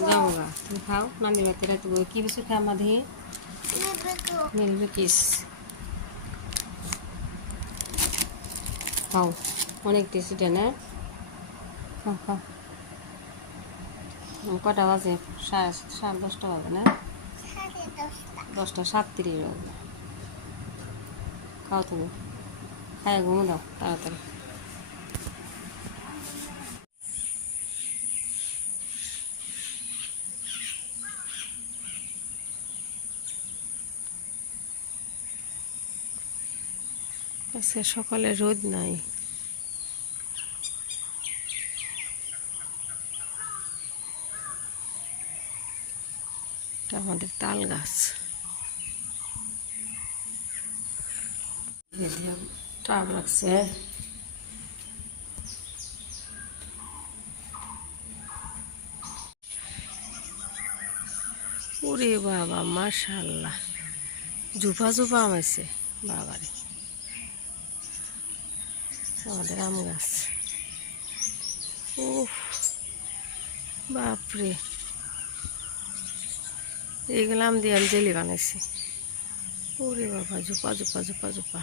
যাবো গা তুমি খাও নানি বাড়িতে রাখতে কি বিস্কুট খাও আমাদের মিলবে কিস খাও অনেক টেস্টি না খাও খাও কটা বাজে সাড়ে 10টা বাজে না 10টা 37 বাজে খাও তুমি খাই ঘুমো দাও তাড়াতাড়ি আজকে সকালে রোদ নাই এটা আমাদের তাল গাছ টাব রাখছে ওরে বাবা মাশাআল্লাহ জুপা জুপা আম আছে বাবারে আমাদের আম গাছ ও বাপরে এইগুলো আম দিয়ে আমি জেলি বানাইছি ওরে বাবা জুপা জুপা জুপা জুপা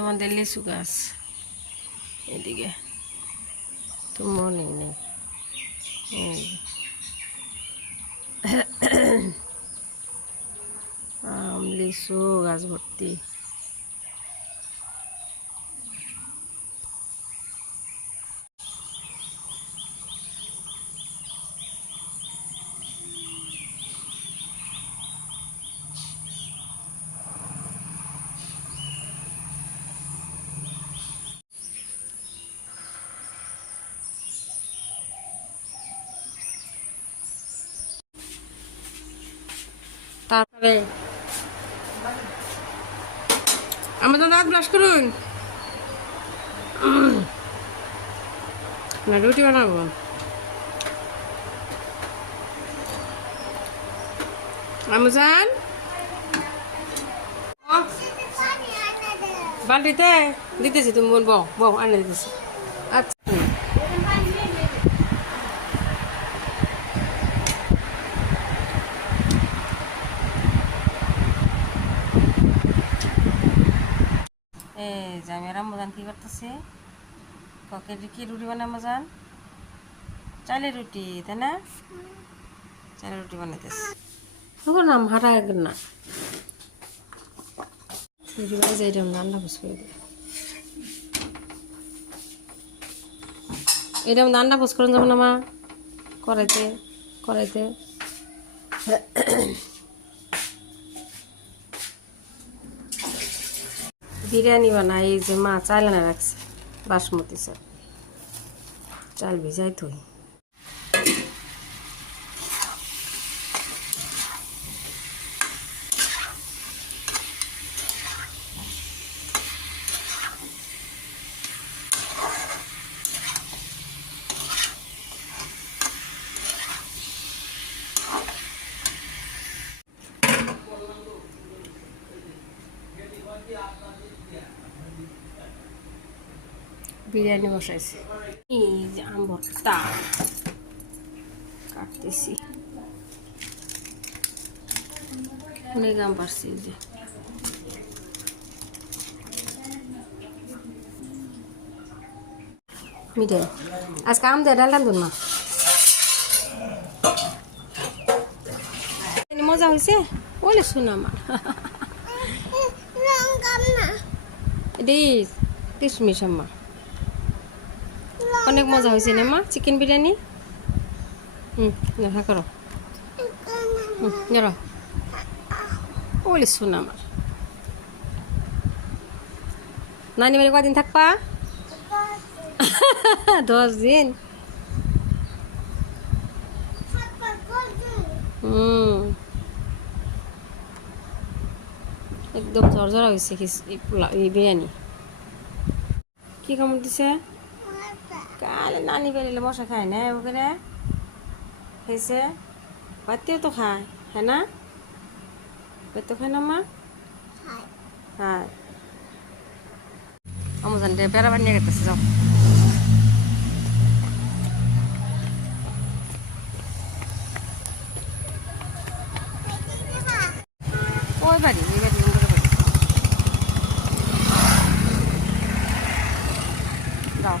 আমাদের লিচু গাছ এদিকে তো মনে নেই আম লিচু গাছ ভর্তি তারপরে আমাদের দাঁত ব্রাশ করুন না রুটি বানাবো আমাজন বালতিতে দিতেছি তুমি বোন বউ বউ আনে দিতেছি আচ্ছা এই যে আমি রামজান কি করতেছি ককে কি রুটি বানাবো জান চালের রুটি তাই না চালের রুটি বানাইতেছি তখন নাম হারা একদিন না রুটি বানাই এইরকম রান্না বুঝ করে দিই এইরকম রান্না বুঝ করুন যাবো না মা করাইতে করাইতে বিরিয়ানি বানাই এই যে মা চাল না রাখছে বাসমতি চাল চাল ভিজাই তুই বিরিয়ানি বসাইছি এই যে আম ভর্তা কাটতেছি অনেক আম পারছি এই যে মিঠাই আজকে আম দিয়ে ডাল রান্ধুন না মজা হয়েছে বলে শুনো আমার এটি কিশমিশ আম্মা অনেক মজা হয়েছে না মা চিকেন বিরিয়ানি দেখা করো বলে শুনো আমার নানি বাড়ি কদিন থাকবা? 10 দিন। একদম ঝরঝরা হয়েছে এই বিরিয়ানি। কি কামড় দিছে? কালে নানি বেরিলে মশা খায় না ওখানে খাইছে। বাতিও তো খায়, হ্যাঁ না? তো খায় না মা? হ্যাঁ। আমাজন বেড়া বানিয়ে গেতেছে, যাও। ওই বাড়ি, এই বাড়ি যাও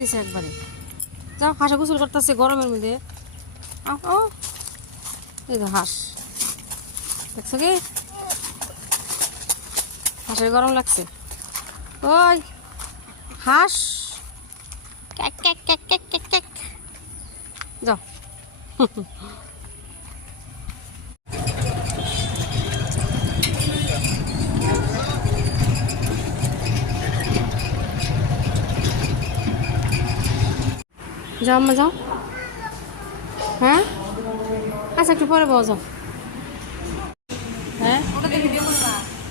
দিছে একবারে। যাও, হাঁসে গোসল করতেছে গরমের মধ্যে। ও এই তো হাঁস, দেখছো কি হাঁসের গরম লাগছে। ওই হাঁস, ক্যাক ক্যাক ক্যাক ক্যাক ক্যাক ক্যাক। যাও। যাও আম্মা যাও। হ্যাঁ আচ্ছা, একটু পরে পাওয়া যাও। হ্যাঁ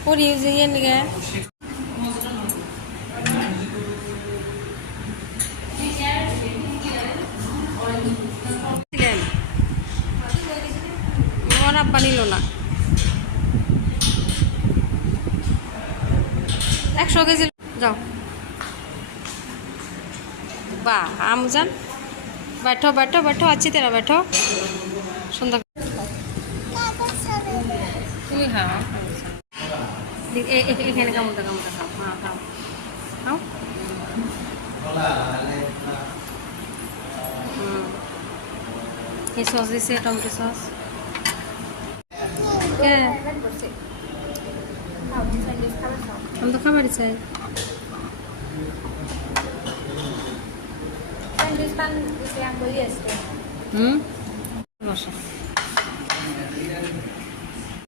করি যে ইয়ে নিকে আমার আব্বা নিল না। 100 কেজি। যাও বাহ আমজান, बैठो बैठो बैठो अच्छी तरह बैठो। सुंदर তুমি খাও এখানে কামড়টা কামড়টা খাও। হ্যাঁ খাও খাও। এই সস দিছে টমেটো সস। আমি তো খাবারই চাই। বসো।